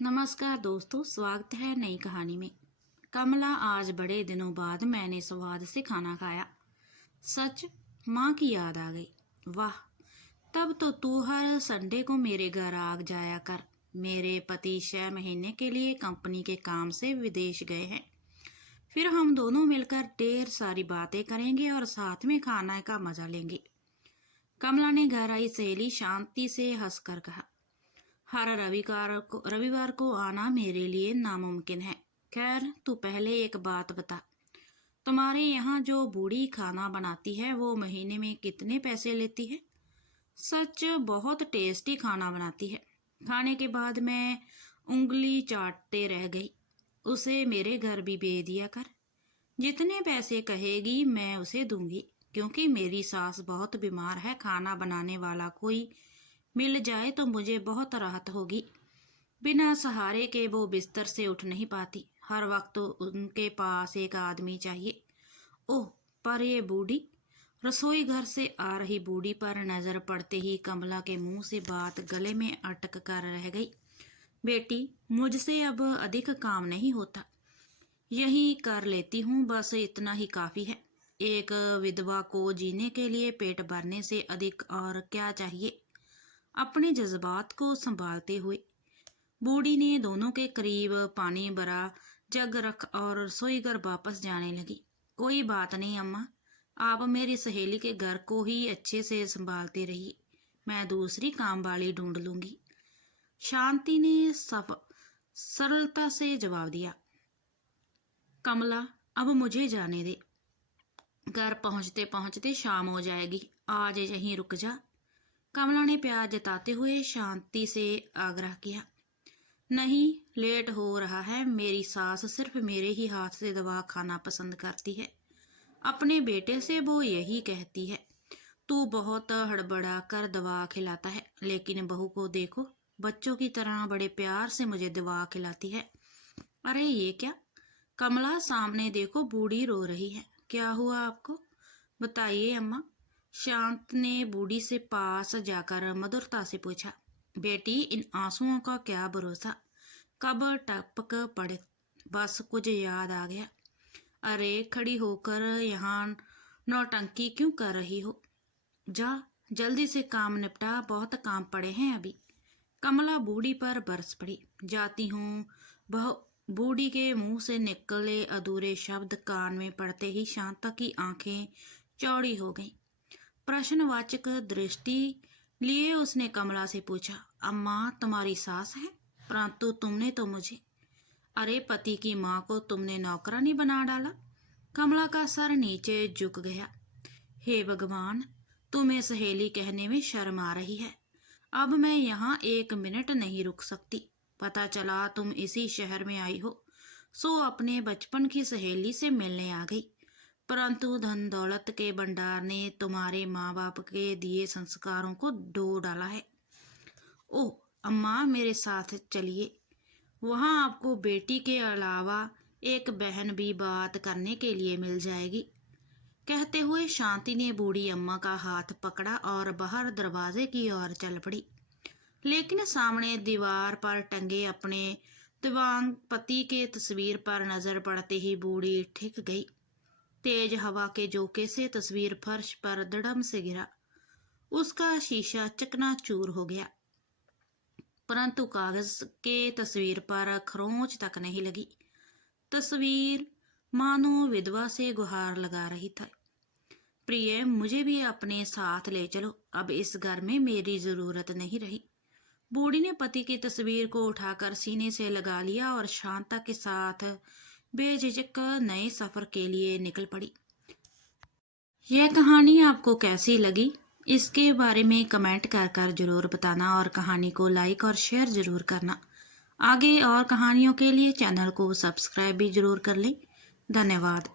नमस्कार दोस्तों, स्वागत है नई कहानी में। कमला, आज बड़े दिनों बाद मैंने स्वाद से खाना खाया। सच, माँ की याद आ गई। वाह, तब तो तू हर संडे को मेरे घर आ जाया कर। मेरे पति 6 महीने के लिए कंपनी के काम से विदेश गए हैं। फिर हम दोनों मिलकर ढेर सारी बातें करेंगे और साथ में खाना का मजा लेंगे। कमला ने घर आई सहेली शांति से हंसकर कहा। हर रविवार को आना मेरे लिए नामुमकिन है। खैर, तू पहले एक बात बता, तुम्हारे यहाँ जो बूढ़ी खाना बनाती है वो महीने में कितने पैसे लेती है? सच, बहुत टेस्टी खाना बनाती है। खाने के बाद मैं उंगली चाटते रह गई। उसे मेरे घर भी भेज दिया कर। जितने पैसे कहेगी मैं उसे दूंगी, क्योंकि मेरी सास बहुत बीमार है। खाना बनाने वाला कोई मिल जाए तो मुझे बहुत राहत होगी। बिना सहारे के वो बिस्तर से उठ नहीं पाती। हर वक्त तो उनके पास एक आदमी चाहिए। ओह, पर ये बूढ़ी। रसोई घर से आ रही बूढ़ी पर नजर पड़ते ही कमला के मुंह से बात गले में अटक कर रह गई। बेटी, मुझसे अब अधिक काम नहीं होता। यही कर लेती हूँ, बस इतना ही काफी है। एक विधवा को जीने के लिए पेट भरने से अधिक और क्या चाहिए? अपने जज्बात को संभालते हुए बूढ़ी ने दोनों के करीब पानी भरा जग रख और रसोई घर वापस जाने लगी। कोई बात नहीं अम्मा, आप मेरी सहेली के घर को ही अच्छे से संभालती रहिए। मैं दूसरी काम वाली ढूंढ लूंगी। शांति ने सरलता से जवाब दिया। कमला, अब मुझे जाने दे। घर पहुंचते पहुंचते शाम हो जाएगी। आज यहीं रुक जा। कमला ने प्यार जताते हुए शांति से आग्रह किया। नहीं, लेट हो रहा है। मेरी सास सिर्फ मेरे ही हाथ से दवा खाना पसंद करती है। अपने बेटे से वो यही कहती है, तू बहुत हड़बड़ा कर दवा खिलाता है, लेकिन बहू को देखो, बच्चों की तरह बड़े प्यार से मुझे दवा खिलाती है। अरे ये क्या? कमला, सामने देखो, बूढ़ी रो रही है। क्या हुआ आपको? बताइए अम्मा। शांत ने बूढ़ी से पास जाकर मधुरता से पूछा। बेटी, इन आंसुओं का क्या भरोसा, कब टपक पड़े। बस कुछ याद आ गया। अरे, खड़ी होकर यहाँ नौटंकी क्यों कर रही हो? जा जल्दी से काम निपटा, बहुत काम पड़े हैं अभी। कमला बूढ़ी पर बरस पड़ी। जाती हूँ। बूढ़ी के मुंह से निकले अधूरे शब्द कान में पड़ते ही शांता की आंखें चौड़ी हो गईं। प्रश्नवाचक दृष्टि लिए उसने कमला से पूछा, अम्मा तुम्हारी सास है? परंतु तुमने तो मुझे। अरे, पति की माँ को तुमने नौकरानी बना डाला। कमला का सर नीचे झुक गया। हे भगवान, तुम्हें सहेली कहने में शर्म आ रही है। अब मैं यहाँ 1 मिनट नहीं रुक सकती। पता चला तुम इसी शहर में आई हो, सो अपने बचपन की सहेली से मिलने आ गई। परंतु धन दौलत के भंडार ने तुम्हारे माँ बाप के दिए संस्कारों को ढो डाला है। ओह अम्मा, मेरे साथ चलिए। वहाँ आपको बेटी के अलावा एक बहन भी बात करने के लिए मिल जाएगी। कहते हुए शांति ने बूढ़ी अम्मा का हाथ पकड़ा और बाहर दरवाजे की ओर चल पड़ी। लेकिन सामने दीवार पर टंगे अपने दिव्यांग पति के तस्वीर पर नजर पड़ते ही बूढ़ी ठिक गई। तेज हवा के झोंके से तस्वीर फर्श पर धड़म से गिरा। उसका शीशा चकनाचूर हो गया, परंतु कागज के तस्वीर पर खरोंच तक नहीं लगी। तस्वीर मानो विधवा से गुहार लगा रही था। प्रिय, मुझे भी अपने साथ ले चलो। अब इस घर में मेरी जरूरत नहीं रही। बूढ़ी ने पति की तस्वीर को उठाकर सीने से लगा लिया और शांता के साथ बेझिझक नए सफर के लिए निकल पड़ी। यह कहानी आपको कैसी लगी, इसके बारे में कमेंट कर जरूर बताना और कहानी को लाइक और शेयर जरूर करना। आगे और कहानियों के लिए चैनल को सब्सक्राइब भी जरूर कर लें। धन्यवाद।